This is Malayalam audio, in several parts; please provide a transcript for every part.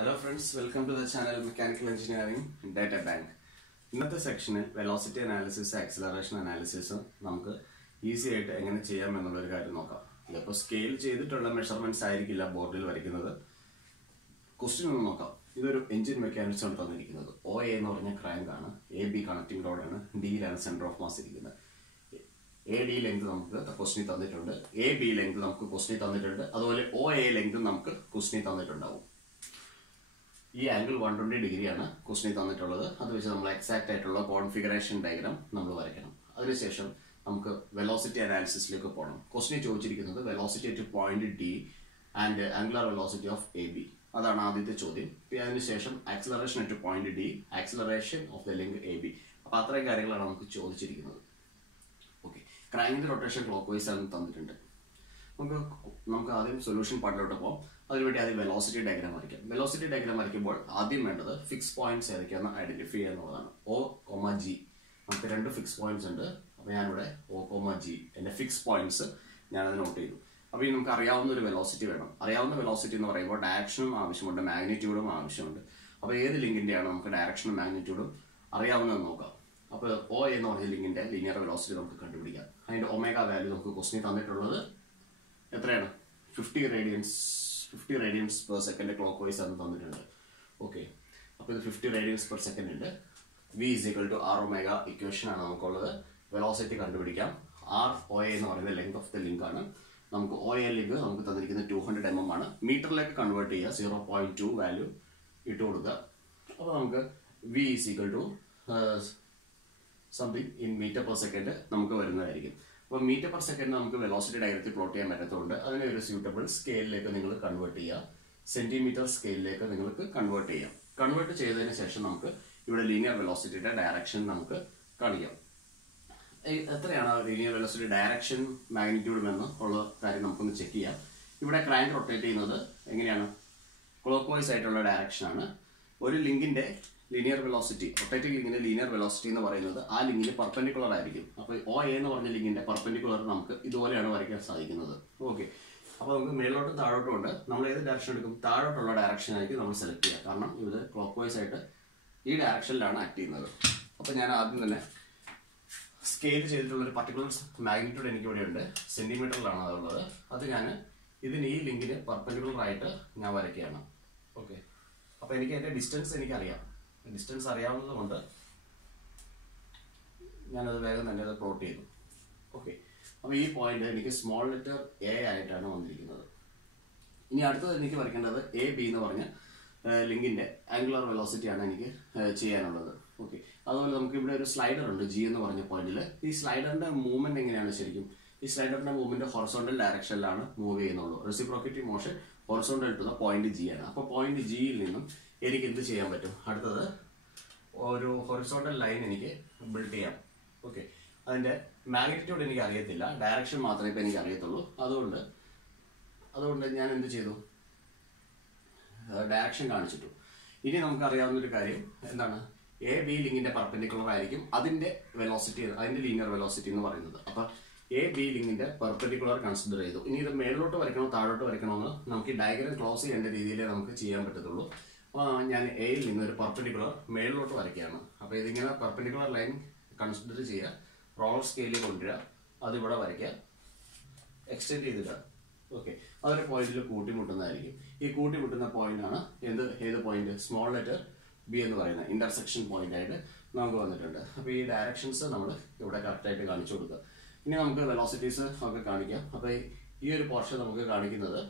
Hello friends, welcome to the channel Mechanical Engineering Data Bank. ഇന്നത്തെ സെക്ഷനിൽ വെലോസിറ്റി അനാലിസിസ് ആക്സിലറേഷൻ അനാലിസിസ് നമുക്ക് ഈസി ആയിട്ട് എങ്ങനെ ചെയ്യാം എന്നുള്ളൊരു കാര്യം നോക്കാം. ഇതിപ്പോൾ സ്കെയിൽ ചെയ്തിട്ടുള്ള മെഷർമെന്റ്സ് ആയിരിക്കില്ല ബോർഡിൽ വരയ്ക്കുന്നത്. ക്വസ്റ്റ്യൻ ഒന്ന് നോക്കാം. ഇതൊരു എഞ്ചിൻ മെക്കാനിക്സ് ആണ് തന്നിരിക്കുന്നത്. OA എന്ന് പറഞ്ഞ ക്രാങ്ക് ആണ്, AB കണക്റ്റിംഗ് റോഡാണ്, Dയിലാണ് സെന്റർ ഓഫ് മാസ് ഇരിക്കുന്നത്. AD ലെങ്ത് നമുക്ക് ക്വസ്റ്റ്യൻ തന്നിട്ടുണ്ട്, AB ലെങ്ത് നമുക്ക് ക്വസ്റ്റ്യൻ തന്നിട്ടുണ്ട്, അതുപോലെ OA ലെങ്ത് നമുക്ക് ക്വസ്റ്റ്യൻ തന്നിട്ടുണ്ടാവും. ഈ ആംഗിൾ 120 ഡിഗ്രിയാണ് ക്വസ്റ്റ്യൻ തന്നിട്ടുള്ളത്. അത് വെച്ച് നമ്മൾ എക്സാക്ട് ആയിട്ടുള്ള കോൺഫിഗറേഷൻ ഡയഗ്രാം നമ്മൾ വരയ്ക്കണം. അതിനുശേഷം നമുക്ക് വെലോസിറ്റി അനാലിസിസിലേക്ക് പോകണം. ക്വസ്റ്റ്യൻ ചോദിച്ചിരിക്കുന്നത് velocity at point D and angular velocity of AB. അതാണ് ആദ്യത്തെ ചോദ്യം. പിന്നെ അതിനുശേഷം acceleration at point D, acceleration of the link AB. അപ്പൊ അത്രയും കാര്യങ്ങളാണ് നമുക്ക് ചോദിച്ചിരിക്കുന്നത്. ഓക്കെ, ക്രാങ്കിന്റെ റൊട്ടേഷൻ ക്ലോക്ക് വൈസ് ആണ് തന്നിട്ടുണ്ട്. നമുക്ക് ആദ്യം സൊല്യൂഷൻ പാർട്ടിലോട്ട് പോകാം. അതിനുവേണ്ടി ആദ്യം വെലോസിറ്റി ഡയഗ്രാം വരയ്ക്കാം. വെലോസിറ്റി ഡയഗ്രാം വരയ്ക്കുമ്പോൾ ആദ്യം വേണ്ടത് ഫിക്സ് പോയിന്റ്സ് ഏതൊക്കെയാണെന്ന് ഐഡന്റിഫൈ ചെയ്യുക എന്നുള്ളതാണ്. O, G നമുക്ക് രണ്ട് ഫിക്സ് പോയിന്റ്സ് ഉണ്ട്. അപ്പോൾ ഞാനിവിടെ O, G എൻ്റെ ഫിക്സ് പോയിന്റ്സ് ഞാനത് നോട്ട് ചെയ്തു. അപ്പോൾ ഈ നമുക്ക് അറിയാവുന്ന ഒരു വെലോസിറ്റി വേണം. അറിയാവുന്ന വെലോസിറ്റി എന്ന് പറയുമ്പോൾ ഡയറക്ഷനും ആവശ്യമുണ്ട്, മാഗ്നിറ്റ്യൂഡും ആവശ്യമുണ്ട്. അപ്പോൾ ഏത് ലിങ്കിന്റെയാണ് നമുക്ക് ഡയറക്ഷനും മാഗ്നിറ്റ്യൂഡും അറിയാവുന്നതെന്ന് നോക്കാം. അപ്പോൾ O എന്ന് പറഞ്ഞ ലിങ്കിന്റെ ലീനിയർ വെലോസിറ്റി നമുക്ക് കണ്ടുപിടിക്കാം. അതിന്റെ ഒമേഗ വാല്യൂ നമുക്ക് ക്വസ്റ്റ്യൻ തന്നിട്ടുള്ളത് എത്രയാണ്? 50 radians per second clockwise ആണ് തന്നിട്ടുണ്ട്. ഓക്കെ, അപ്പോൾ ഇത് 50 റേഡിയൻസ് പെർ സെക്കൻഡ് ഉണ്ട്. V = R ഒമേഗ ഇക്വേഷൻ ആണ് നമുക്കുള്ളത്. വെലോസിറ്റി കണ്ടുപിടിക്കാം. OA എന്ന് പറയുന്നത് ലെങ്ത് ഓഫ് ദ ലിങ്ക് ആണ്. നമുക്ക് OA ലിങ്ക് നമുക്ക് തന്നിരിക്കുന്നത് 200 mm ആണ്. മീറ്ററിലേക്ക് കൺവേർട്ട് ചെയ്യുക, 0.2 വാല്യൂ ഇട്ട് കൊടുക്കുക. അപ്പോൾ നമുക്ക് V = something in metre per second നമുക്ക് വരുന്നതായിരിക്കും. അപ്പോൾ മീറ്റർ പെർ സെക്കൻഡ് നമുക്ക് വെലോസിറ്റി ഡയഗ്രത്തിൽ പ്ലോട്ട് ചെയ്യാൻ പറ്റത്തുണ്ട്. അതിനെ ഒരു സ്യൂട്ടബിൾ സ്കെയിലിലേക്ക് നിങ്ങൾ കൺവേർട്ട് ചെയ്യുക. സെന്റിമീറ്റർ സ്കെയിലിലേക്ക് നിങ്ങൾക്ക് കൺവേർട്ട് ചെയ്യാം. കൺവേർട്ട് ചെയ്തതിന് ശേഷം നമുക്ക് ഇവിടെ ലീനിയർ വെലോസിറ്റിയുടെ ഡയറക്ഷൻ നമുക്ക് കാണിക്കാം. എത്രയാണ് ലീനിയർ വെലോസിറ്റി ഡയറക്ഷൻ മാഗ്നിറ്റ്യൂഡും എന്ന് ഉള്ള കാര്യം നമുക്കൊന്ന് ചെക്ക് ചെയ്യാം. ഇവിടെ ക്രാങ്ക് റൊട്ടേറ്റ് ചെയ്യുന്നത് എങ്ങനെയാണ്? ക്ലോക്ക് വൈസ് ആയിട്ടുള്ള ഡയറക്ഷൻ ആണ്. ഒരു ലിങ്കിന്റെ ലീനിയർ വെലോസിറ്റി, റൊട്ടേറ്റിംഗ് ലിങ്കിന്റെ ലീനിയർ വെലോസിറ്റി എന്ന് പറയുന്നത് ആ ലിങ്കിന് പെർപെൻഡിക്കുലർ ആയിരിക്കും. അപ്പോൾ OA എന്ന് പറഞ്ഞ ലിങ്കിന്റെ പെർപെൻഡിക്കുലർ നമുക്ക് ഇതുപോലെയാണ് വരയ്ക്കാൻ സാധിക്കുന്നത്. ഓക്കെ, അപ്പോൾ നമുക്ക് മേലോട്ടും താഴോട്ടും ഉണ്ട്. നമ്മൾ ഏത് ഡയറക്ഷൻ എടുക്കും? താഴോട്ടുള്ള ഡയറക്ഷൻ ആയിരിക്കും നമ്മൾ സെലക്ട് ചെയ്യുക. കാരണം ഇത് ക്ലോക്ക് വൈസ് ആയിട്ട് ഈ ഡയറക്ഷനിലാണ് ആക്ട് ചെയ്യുന്നത്. അപ്പോൾ ഞാൻ ആദ്യം തന്നെ സ്കെയിൽ ചെയ്തിട്ടുള്ള ഒരു പർട്ടിക്കുലർ മാഗ്നിറ്റ്യൂഡ് എനിക്ക് ഇവിടെ ഉണ്ട്. സെന്റിമീറ്ററിലാണ് അതുള്ളത്. അത് ഞാൻ ഇതിന് ഈ ലിങ്കിന് പെർപെൻഡിക്കുലർ ആയിട്ട് ഞാൻ വരയ്ക്കുകയാണ്. ഓക്കെ, അപ്പോൾ എനിക്ക് അതിന്റെ ഡിസ്റ്റൻസ് എനിക്കറിയാം. ഡിസ്റ്റൻസ് അറിയാവുന്നത് കൊണ്ട് ഞാനത് വേഗം തന്നെ അത് പ്ലോട്ട് ചെയ്തു. ഓക്കെ, അപ്പോൾ ഈ പോയിന്റ് എനിക്ക് സ്മോൾ ലെറ്റർ A ആയിട്ടാണ് വന്നിരിക്കുന്നത്. ഇനി അടുത്തത് എനിക്ക് വരയ്ക്കേണ്ടത് AB എന്ന് പറഞ്ഞ ലിങ്കിന്റെ ആംഗുലർ വെലോസിറ്റി ആണ് എനിക്ക് ചെയ്യാനുള്ളത്. ഓക്കെ, അതുപോലെ നമുക്ക് ഇവിടെ ഒരു സ്ലൈഡർ ഉണ്ട് G എന്ന് പറഞ്ഞ പോയിന്റിൽ. ഈ സ്ലൈഡറിന്റെ മൂവ്മെന്റ് എങ്ങനെയാണ്? ശരിക്കും ഈ സ്ലൈഡറിന്റെ മൂവ്മെന്റ് ഹൊറിസോണ്ടൽ ഡയറക്ഷനിലാണ് മൂവ് ചെയ്യുന്നുള്ളൂ. Reciprocating motion horizontal to the point G ആണ്. അപ്പോൾ പോയിന്റ് Gയിൽ നിന്നും എനിക്ക് എന്ത് ചെയ്യാൻ പറ്റും? അടുത്തത് ഒരു ഹൊറിസോണ്ടൽ ലൈൻ എനിക്ക് ബിൽഡ് ചെയ്യാം. ഓക്കെ, അതിന്റെ മാഗ്നിറ്റ്യൂഡ് എനിക്ക് അറിയത്തില്ല, ഡയറക്ഷൻ മാത്രമേ ഇപ്പം എനിക്ക് അറിയത്തുള്ളൂ. അതുകൊണ്ട് ഞാൻ എന്ത് ചെയ്തു? ഡയറക്ഷൻ കാണിച്ചിട്ടു. ഇനി നമുക്ക് അറിയാവുന്നൊരു കാര്യം എന്താണ്? AB ലിങ്കിന്റെ പെർപെൻഡിക്കുലർ ആയിരിക്കും അതിന്റെ വെലോസിറ്റി, അതിന്റെ ലീനിയർ വെലോസിറ്റി എന്ന് പറയുന്നത്. അപ്പൊ AB ലിങ്കിന്റെ പെർപെൻഡിക്കുലർ കൺസിഡർ ചെയ്തു. ഇനി ഇത് മേലോട്ട് വരയ്ക്കണോ താഴോട്ട് വരയ്ക്കണമെന്ന് നമുക്ക് ഡയഗ്രാം ക്ലോസ് ചെയ്യേണ്ട രീതിയിലേ നമുക്ക് ചെയ്യാൻ പറ്റത്തുള്ളൂ. ഞാൻ Aയിൽ നിന്ന് ഒരു പെർപെൻഡിക്കുലർ മേളിലോട്ട് വരയ്ക്കുകയാണ്. അപ്പോൾ ഇതിങ്ങനെ പെർപെൻഡിക്കുലർ ലൈൻ കൺസിഡർ ചെയ്യുക, റോളർ സ്കെയിലിൽ കൊണ്ടുവരിക, അതിവിടെ വരയ്ക്കുക, എക്സ്റ്റെൻഡ് ചെയ്തിടുക. ഓക്കെ, അതൊരു പോയിന്റിൽ കൂട്ടിമുട്ടുന്നതായിരിക്കും. ഈ കൂട്ടിമുട്ടുന്ന പോയിന്റാണ് ഏത് പോയിന്റ്? സ്മോൾ ലെറ്റർ B എന്ന് പറയുന്ന ഇന്റർസെക്ഷൻ പോയിന്റ് ആയിട്ട് നമുക്ക് വന്നിട്ടുണ്ട്. അപ്പോൾ ഈ ഡയറക്ഷൻസ് നമ്മൾ ഇവിടെ കറക്റ്റായിട്ട് കാണിച്ചു കൊടുക്കുക. ഇനി നമുക്ക് വെലോസിറ്റീസ് ഒക്കെ കാണിക്കാം. അപ്പോൾ ഈ ഒരു പോർഷൻ നമുക്ക് കാണിക്കുന്നത്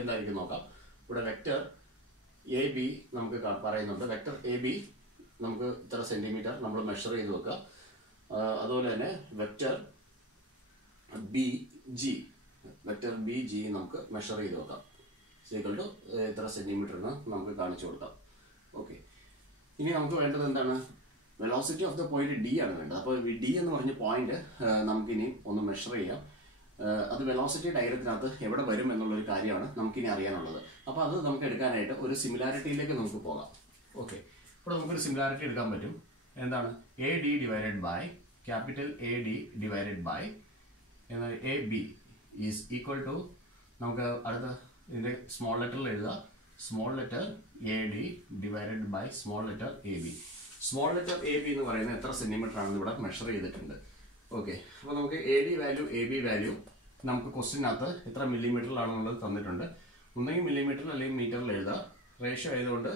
എന്തായിരിക്കും നോക്കാം. ഇവിടെ വെക്റ്റർ AB നമുക്ക് പറയുന്നുണ്ട്. വെക്റ്റർ AB നമുക്ക് ഇത്ര സെന്റിമീറ്റർ നമ്മൾ മെഷർ ചെയ്ത് വെക്കുക. അതുപോലെ തന്നെ വെക്റ്റർ BG നമുക്ക് മെഷർ ചെയ്ത് വെക്കാം. = ഇത്ര സെന്റിമീറ്ററിന് നമുക്ക് കാണിച്ചു കൊടുക്കാം. ഓക്കെ, ഇനി നമുക്ക് വേണ്ടത് എന്താണ്? Velocity of the point D ആണ് വേണ്ടത്. അപ്പോൾ D എന്ന് പറഞ്ഞ പോയിന്റ് നമുക്കിനി ഒന്ന് മെഷർ ചെയ്യാം. അത് വെലോസിറ്റി ഡയഗ്രത്തിനകത്ത് എവിടെ വരും എന്നുള്ളൊരു കാര്യമാണ് നമുക്കിനി അറിയാനുള്ളത്. അപ്പോൾ അത് നമുക്ക് എടുക്കാനായിട്ട് ഒരു സിമിലാരിറ്റിയിലേക്ക് നമുക്ക് പോകാം. ഓക്കെ, ഇവിടെ നമുക്കൊരു സിമിലാരിറ്റി എടുക്കാൻ പറ്റും. എന്താണ്? AD divided by AB is equal to, നമുക്ക് അടുത്ത ഇതിന്റെ സ്മോൾ ലെറ്ററിൽ എഴുതുക, small letter AD divided by small letter AB. Small letter AB എന്ന് പറയുന്നത് എത്ര സെന്റിമീറ്റർ ആണെന്ന് ഇവിടെ മെഷർ ചെയ്തിട്ടുണ്ട്. ഓക്കെ, അപ്പോൾ നമുക്ക് AD വാല്യൂ AB വാല്യൂ നമുക്ക് ക്വസ്റ്റിനകത്ത് എത്ര മില്ലിമീറ്ററിലാണെന്നുള്ളത് തന്നിട്ടുണ്ട്. ഒന്നെങ്കിൽ മില്ലിമീറ്ററിൽ അല്ലെങ്കിൽ മീറ്ററിൽ എഴുതുക. റേഷ്യോ ആയതുകൊണ്ട്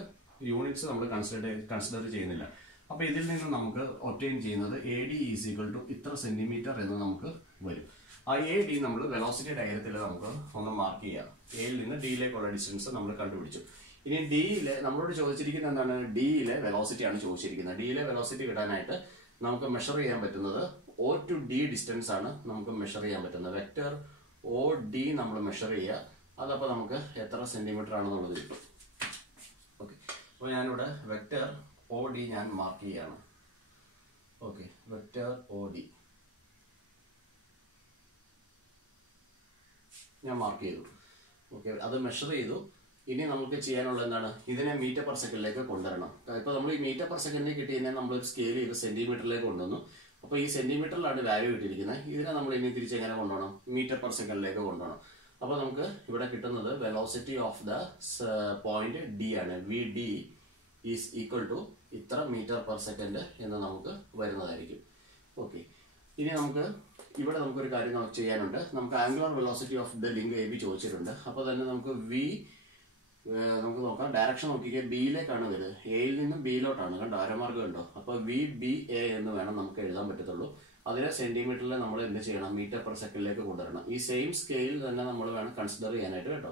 യൂണിറ്റ്സ് നമ്മൾ കൺസിഡർ ചെയ്യുന്നില്ല. അപ്പോൾ ഇതിൽ നിന്ന് നമുക്ക് ഒബ്റ്റെയിൻ ചെയ്യുന്നത് AD ഈസ് ഈക്വൽ ടു ഇത്ര സെന്റിമീറ്റർ എന്ന് നമുക്ക് വരും. ആ AD നമ്മൾ വെലോസിറ്റി ഡയഗ്രത്തിൽ നമുക്ക് ഒന്ന് മാർക്ക് ചെയ്യാം. എയിൽ നിന്ന് ഡിയിലേക്കുള്ള ഡിസ്റ്റൻസ് നമ്മൾ കണ്ടുപിടിച്ചു. ഇനി ഡിയിലെ നമ്മളോട് ചോദിച്ചിരിക്കുന്നത് എന്താണ്? ഡിയിലെ വെലോസിറ്റി ആണ് ചോദിച്ചിരിക്കുന്നത്. ഡിയിലെ വെലോസിറ്റി കിട്ടാനായിട്ട് നമുക്ക് മെഷർ ചെയ്യാൻ പറ്റുന്നത് O to D ഡിസ്റ്റൻസ് ആണ് നമുക്ക് മെഷർ ചെയ്യാൻ പറ്റുന്നത്. വെക്ടർ OD നമ്മൾ മെഷർ ചെയ്യുക. അതപ്പോൾ നമുക്ക് എത്ര സെന്റിമീറ്റർ ആണെന്നുള്ളത് കിട്ടും. ഓക്കെ, അപ്പോൾ ഞാനിവിടെ വെക്ടർ OD ഞാൻ മാർക്ക് ചെയ്യാണ്. ഓക്കെ, വെക്ടർ OD ഞാൻ മാർക്ക് ചെയ്തു. ഓക്കെ, അത് മെഷർ ചെയ്തു. ഇനി നമുക്ക് ചെയ്യാനുള്ളത് എന്താണ്? ഇതിനെ മീറ്റർ പെർ സെക്കൻഡിലേക്ക് കൊണ്ടുവരണം. ഇപ്പോൾ നമ്മൾ ഈ മീറ്റർ പെർ സെക്കൻഡിൽ കിട്ടിയതിനെ നമ്മളൊരു സ്കെയിൽ ചെയ്ത് സെന്റിമീറ്ററിലേക്ക് കൊണ്ടുവന്നു. അപ്പോൾ ഈ സെന്റിമീറ്ററിലാണ് വാല്യൂ കിട്ടിയിരിക്കുന്നത്. ഇതിനെ നമ്മൾ ഇനി തിരിച്ചെങ്ങനെ കൊണ്ടുപോകണം? മീറ്റർ പെർ സെക്കൻഡിലേക്ക് കൊണ്ടുപോകണം. അപ്പോൾ നമുക്ക് ഇവിടെ കിട്ടുന്നത് velocity of the point D ആണ്. VD ഈസ് ഈക്വൽ ടു ഇത്ര മീറ്റർ പെർ സെക്കൻഡ് എന്ന് നമുക്ക് വരുന്നതായിരിക്കും. ഓക്കെ, ഇനി ഇവിടെ നമുക്കൊരു കാര്യം ചെയ്യാനുണ്ട്. നമുക്ക് angular velocity of the link AB ചോദിച്ചിട്ടുണ്ട്. അപ്പോൾ തന്നെ നമുക്ക് നമുക്ക് നോക്കാം. ഡയറക്ഷൻ നോക്കിക്കുക, ബിയിലേക്കാണ് വരുന്നത്. എയിൽ നിന്ന് ബിയിലോട്ടാണ്. കണ്ടോ, അരമാർഗം ഉണ്ടോ? അപ്പോൾ VBA എന്ന് വേണം നമുക്ക് എഴുതാൻ പറ്റത്തുള്ളൂ. അതിനെ സെന്റിമീറ്ററിൽ നമ്മൾ എന്ത് ചെയ്യണം? മീറ്റർ പെർ സെക്കൻഡിലേക്ക് കൊണ്ടുവരണം. ഈ സെയിം സ്കെയിൽ തന്നെ നമ്മൾ വേണം കൺസിഡർ ചെയ്യാനായിട്ട് കേട്ടോ.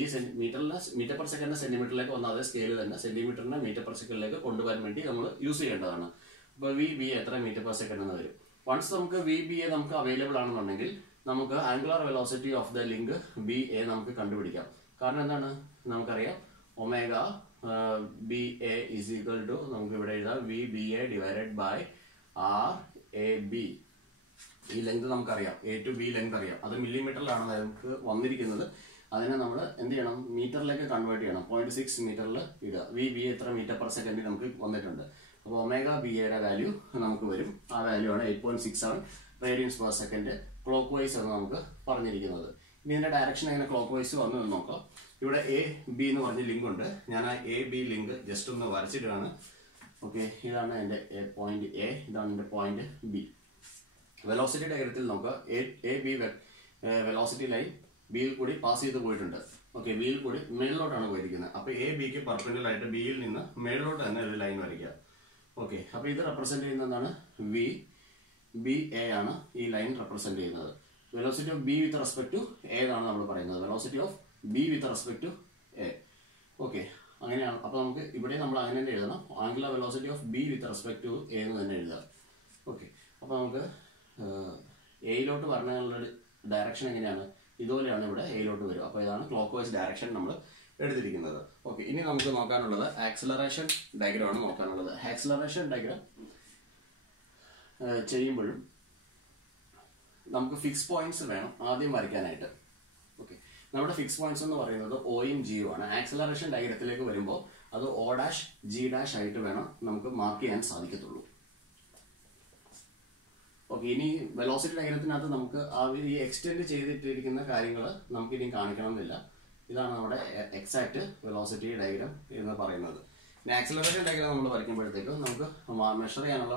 ഈ മീറ്റർ പെർ സെക്കൻഡ് സെന്റിമീറ്ററിലേക്ക് വന്ന അതേ സ്കെയിൽ തന്നെ സെന്റിമീറ്ററിനെ മീറ്റർ പെർ സെക്കൻഡിലേക്ക് കൊണ്ടുപോകാൻ വേണ്ടി നമ്മൾ യൂസ് ചെയ്യേണ്ടതാണ്. അപ്പോൾ VBA എത്ര മീറ്റർ പെർ സെക്കൻഡ് എന്ന് വരും. വൺസ് നമുക്ക് VBA നമുക്ക് അവൈലബിൾ ആണെന്നുണ്ടെങ്കിൽ നമുക്ക് angular velocity of the link BA നമുക്ക് കണ്ടുപിടിക്കാം. കാരണം എന്താണ്? നമുക്കറിയാം omega BA is equal to നമുക്ക് ഇവിടെ എഴുതാം VBA ഡിവൈഡഡ് ബൈ RAB. ഈ ലെങ്ത് നമുക്കറിയാം, A to B ലെങ്ത് അറിയാം. അത് മില്ലിമീറ്ററിലാണ് നമുക്ക് വന്നിരിക്കുന്നത്. അതിനെ നമ്മൾ എന്ത് ചെയ്യണം? മീറ്ററിലേക്ക് കൺവേർട്ട് ചെയ്യണം. 0.6 മീറ്ററിൽ ഇടുക. VBA എത്ര മീറ്റർ പെർ സെക്കൻഡിൽ നമുക്ക് വന്നിട്ടുണ്ട്. അപ്പോൾ ഒമേഗ BAയുടെ വാല്യൂ നമുക്ക് വരും. ആ വാല്യൂ ആണ് 8.67 radians per second clockwise എന്ന് നമുക്ക് പറഞ്ഞിരിക്കുന്നത്. ഇനി ഇതിന്റെ ഡയറക്ഷൻ എങ്ങനെ ക്ലോക്ക് വൈസ് വന്നു എന്ന് നോക്കാം. ഇവിടെ AB എന്ന് പറഞ്ഞ ലിങ്ക് ഉണ്ട്. ഞാൻ ആ AB ലിങ്ക് ജസ്റ്റ് ഒന്ന് വരച്ചിട്ടാണ്. ഓക്കെ, ഇതാണ് എൻ്റെ പോയിന്റ് A, ഇതാണ് എൻ്റെ പോയിന്റ് B. വെലോസിറ്റി ഡയഗ്രത്തിൽ നോക്കുക. AB വെലോസിറ്റി ലൈൻ ബിയിൽ കൂടി പാസ് ചെയ്ത് പോയിട്ടുണ്ട്. ഓക്കെ, ബിയിൽ കൂടി മേളിലോട്ടാണ് പോയിരിക്കുന്നത്. അപ്പോൾ ABക്ക് പെർപെൻഡിക്കുലർ ആയിട്ട് ബിയിൽ നിന്ന് മേളിലോട്ട് തന്നെ ഒരു ലൈൻ വരയ്ക്കുക. ഓക്കെ, അപ്പോൾ ഇത് റെപ്രസെന്റ് ചെയ്യുന്നതാണ് VBA ആണ് ഈ ലൈൻ റെപ്രസെന്റ് ചെയ്യുന്നത്. Velocity of B with respect to A എന്നാണ് നമ്മൾ പറയുന്നത്. Velocity of B with respect to A. Okay, അങ്ങനെയാണ്. അപ്പോൾ നമുക്ക് ഇവിടെ നമ്മൾ അങ്ങനെ തന്നെ എഴുതണം. Angular velocity of B with respect to A എന്ന് തന്നെ എഴുതാം. ഓക്കെ, അപ്പോൾ നമുക്ക് എയിലോട്ട് പറഞ്ഞുള്ള ഡയറക്ഷൻ എങ്ങനെയാണ്? ഇതുപോലെയാണ് ഇവിടെ എയിലോട്ട് വരിക. അപ്പോൾ ഇതാണ് ക്ലോക്ക് വൈസ് ഡയറക്ഷൻ നമ്മൾ എടുത്തിരിക്കുന്നത്. ഓക്കെ, ഇനി നമുക്ക് നോക്കാനുള്ളത് ആക്സിലറേഷൻ ഡയഗ്രാം ആണ് നോക്കാനുള്ളത്. ആക്സിലറേഷൻ ഡയഗ്രാം ചെയ്യുമ്പോഴും നമുക്ക് ഫിക്സ് പോയിന്റ്സ് വേണം ആദ്യം വരയ്ക്കാനായിട്ട്. ഓക്കെ, നമ്മുടെ ഫിക്സ് പോയിന്റ്സ് എന്ന് പറയുന്നത് Oയും Gയും ആണ്. ആക്സിലറേഷൻ ഡയഗ്രത്തിലേക്ക് വരുമ്പോൾ അത് O', G' ആയിട്ട് വേണം നമുക്ക് മാർക്ക് ചെയ്യാൻ സാധിക്കത്തുള്ളൂ. ഓക്കെ, ഇനി വെലോസിറ്റി ഡയഗ്രത്തിനകത്ത് നമുക്ക് ഈ എക്സ്റ്റെൻഡ് ചെയ്തിട്ടിരിക്കുന്ന കാര്യങ്ങൾ നമുക്ക് ഇനി കാണിക്കണമെന്നില്ല. ഇതാണ് നമ്മുടെ എക്സാക്ട് വെലോസിറ്റി ഡയഗ്രാം എന്ന് പറയുന്നത്. ഇനി ആക്സിലറേഷൻ ഡയഗ്രാം നമ്മൾ വരയ്ക്കുമ്പോഴത്തേക്കും നമുക്ക് മെഷർ ചെയ്യാനുള്ള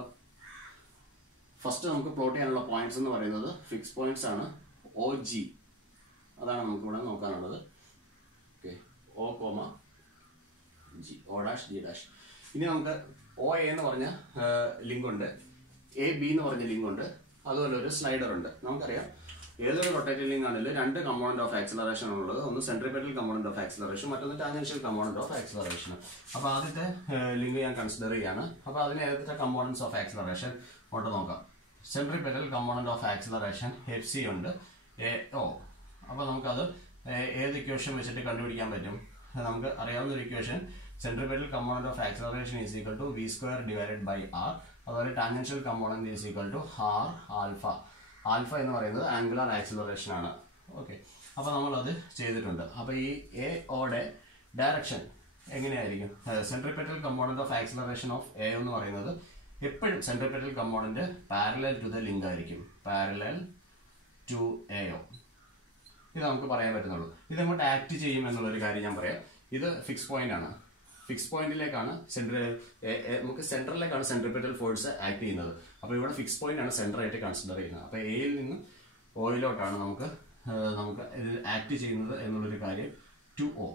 ഫസ്റ്റ് നമുക്ക് പ്ലോട്ട് ചെയ്യാനുള്ള പോയിന്റ്സ് എന്ന് പറയുന്നത് ഫിക്സ് പോയിന്റ്സ് ആണ്. OG അതാണ് നമുക്ക് ഇവിടെ നോക്കാനുള്ളത്. Okay, O, G, O', G'. ഇനി നമുക്ക് OA എന്ന് പറഞ്ഞ ലിങ്ക് ഉണ്ട്, AB എന്ന് പറഞ്ഞ ലിങ്ക് ഉണ്ട്, അതുപോലെ ഒരു സ്ലൈഡർ ഉണ്ട്. നമുക്കറിയാം ഏതൊരു റൊട്ടേറ്റിംഗ് ലിങ്ക് ആണെങ്കിലും രണ്ട് കമ്പോണന്റ് ഓഫ് ആക്സിലറേഷൻ ഉള്ളത്. ഒന്ന് സെൻട്രിപെറ്റൽ കമ്പോണന്റ് ഓഫ് ആക്സിലറേഷൻ, മറ്റൊന്ന് ടാൻജൻഷ്യൽ കമ്പോണന്റ് ഓഫ് ആക്സിലറേഷൻ. അപ്പോൾ ആദ്യത്തെ ലിങ്ക് ഞാൻ കൺസിഡർ ചെയ്യാണ്. അപ്പോൾ അതിന് ഏതൊക്കെ കമ്പോണന്റ്സ് ഓഫ് ആക്സിലറേഷൻ കൊണ്ട് നോക്കാം. Centripetal component of acceleration FC ഉണ്ട്, AO. അപ്പോൾ നമുക്കത് ഏത് ഇക്വേഷൻ വെച്ചിട്ട് കണ്ടുപിടിക്കാൻ പറ്റും? നമുക്ക് അറിയാവുന്ന ഒരു equation, centripetal component of acceleration is equal to V² divided by R. അതുപോലെ tangential component is equal to R alpha. Alpha എന്ന് പറയുന്നത് ആംഗുലർ ആക്സിലറേഷൻ ആണ്. ഓക്കെ, അപ്പോൾ നമ്മളത് ചെയ്തിട്ടുണ്ട്. അപ്പോൾ ഈ AOയുടെ ഡയറക്ഷൻ എങ്ങനെയായിരിക്കും? Centripetal component of acceleration of A എന്ന് പറയുന്നത് എപ്പോഴും centripetal component parallel to the link ആയിരിക്കും. Parallel to AO. ഇത് നമുക്ക് പറയാൻ പറ്റുന്നുള്ളൂ. ഇത് അങ്ങോട്ട് ആക്ട് ചെയ്യും എന്നുള്ളൊരു കാര്യം ഞാൻ പറയാം. ഇത് ഫിക്സ് പോയിന്റ് ആണ്. ഫിക്സ് പോയിന്റിലേക്കാണ് നമുക്ക് സെന്ററിലേക്കാണ് സെൻട്രിപെറ്റൽ ഫോഴ്സ് ആക്ട് ചെയ്യുന്നത്. അപ്പോൾ ഇവിടെ ഫിക്സ് പോയിന്റ് ആണ് സെന്റർ ആയിട്ട് കൺസിഡർ ചെയ്യുന്നത്. അപ്പോൾ എയിൽ നിന്ന് ഓയിലോട്ടാണ് നമുക്ക് ഇത് ആക്ട് ചെയ്യുന്നത് എന്നുള്ളൊരു കാര്യം 2O.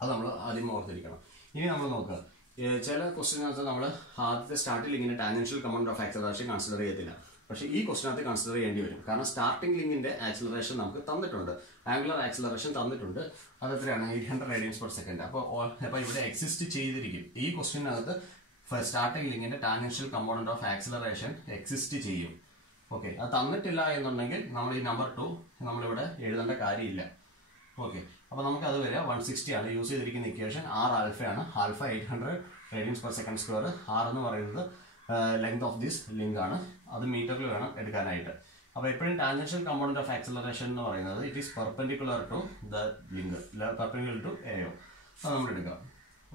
അത് നമ്മൾ ആദ്യം ഓർത്തിരിക്കണം. ഇനി നമ്മൾ നോക്കുക, ചില ക്വസ്റ്റ്യനകത്ത് നമ്മൾ ആദ്യത്തെ സ്റ്റാർട്ടിൽ ഇങ്ങനെ tangential compound of acceleration consider ചെയ്യത്തില്ല. പക്ഷേ ഈ ക്വസ്റ്റിനകത്ത് കൺസിഡർ ചെയ്യേണ്ടി വരും. കാരണം സ്റ്റാർട്ടിംഗ് ലിങ്കിന്റെ ആക്സിലറേഷൻ നമുക്ക് തന്നിട്ടുണ്ട്, ആംഗുലർ ആക്സിലറേഷൻ തന്നിട്ടുണ്ട്. അത് എത്രയാണ്? 800 റേഡിയൻസ് പെർ സെക്കൻഡ്. അപ്പോൾ ഇവിടെ എക്സിസ്റ്റ് ചെയ്തിരിക്കും. ഈ ക്വസ്റ്റിനകത്ത് സ്റ്റാർട്ടിംഗ് ലിങ്കിന്റെ tangential component of acceleration exist ചെയ്യും. ഓക്കെ, അത് തന്നിട്ടില്ല എന്നുണ്ടെങ്കിൽ നമ്മൾ ഈ നമ്പർ 2 നമ്മളിവിടെ എഴുതേണ്ട കാര്യമില്ല. ഓക്കെ, അപ്പോൾ നമുക്ക് അത് വരിക 160 ആണ്. യൂസ് ചെയ്തിരിക്കുന്ന ഇക്വേഷൻ R ആൽഫയാണ്. Alpha 800 radians per second square. R എന്ന് പറയുന്നത് ലെങ്ത് ഓഫ് ദിസ് ലിങ്ക് ആണ്. അത് മീറ്ററിൽ വേണം എടുക്കാനായിട്ട്. അപ്പോൾ എപ്പോഴും ടാൻജൻഷ്യൽ കമ്പോണന്റ് ഓഫ് ആക്സിലറേഷൻ എന്ന് പറയുന്നത് it is perpendicular to the link, perpendicular to AO. അത് നമ്മൾ എടുക്കാം.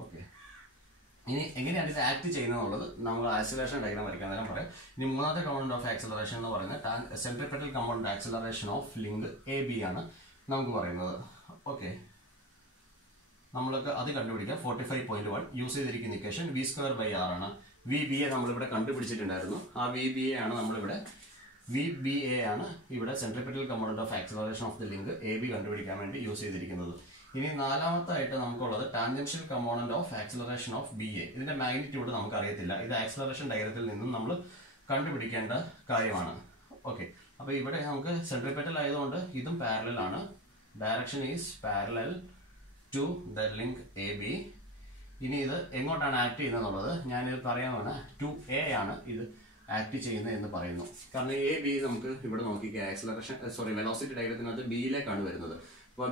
ഓക്കെ, ഇനി എങ്ങനെയാണ് ഇത് ആക്ട് ചെയ്യുന്നത് നമ്മൾ ആക്സിലറേഷൻ ഡയഗ്രാം വരയ്ക്കാൻ നേരം പറയാം. ഇനി മൂന്നാമത്തെ കമ്പോണന്റ് ഓഫ് ആക്സിലറേഷൻ എന്ന് പറയുന്നത് centripetal component acceleration of link AB ആണ് നമുക്ക് പറയുന്നത്. ഓക്കെ, നമ്മൾക്ക് അത് കണ്ടുപിടിക്കാം. 45.1 യൂസ് ചെയ്തിരിക്കുന്ന ഇക്വേഷൻ V²/R ആണ്. VBA നമ്മളിവിടെ കണ്ടുപിടിച്ചിട്ടുണ്ടായിരുന്നു. ആ VBA ആണ് നമ്മളിവിടെ ഇവിടെ centripetal component of acceleration of the link AB കണ്ടുപിടിക്കാൻ വേണ്ടി യൂസ് ചെയ്തിരിക്കുന്നത്. ഇനി നാലാമത്തായിട്ട് നമുക്കുള്ളത് tangential component of acceleration of BA. ഇതിന്റെ മാഗ്നിറ്റ്യൂഡ് നമുക്ക് അറിയത്തില്ല. ഇത് ആക്സിലറേഷൻ ഡയഗ്രത്തിൽ നിന്നും നമ്മൾ കണ്ടുപിടിക്കേണ്ട കാര്യമാണ്. ഓക്കെ, അപ്പോൾ ഇവിടെ നമുക്ക് സെൻട്രിപെറ്റൽ ആയതുകൊണ്ട് ഇതും പാരലൽ ആണ്. Direction is parallel to the link AB. ഇനി ഇത് എങ്ങോട്ടാണ് ആക്ട് ചെയ്യുന്നത് എന്നുള്ളത് ഞാനിത് പറയാനാണ്. 2A ആണ് ഇത് ആക്ട് ചെയ്യുന്നത് എന്ന് പറയുന്നു. കാരണം AB നമുക്ക് ഇവിടെ നോക്കിക്കുക, ആക്സിലറേഷൻ വെലോസിറ്റി ഡയഗ്രത്തിനകത്ത് Bയിലേക്കാണ് വരുന്നത്. അപ്പോൾ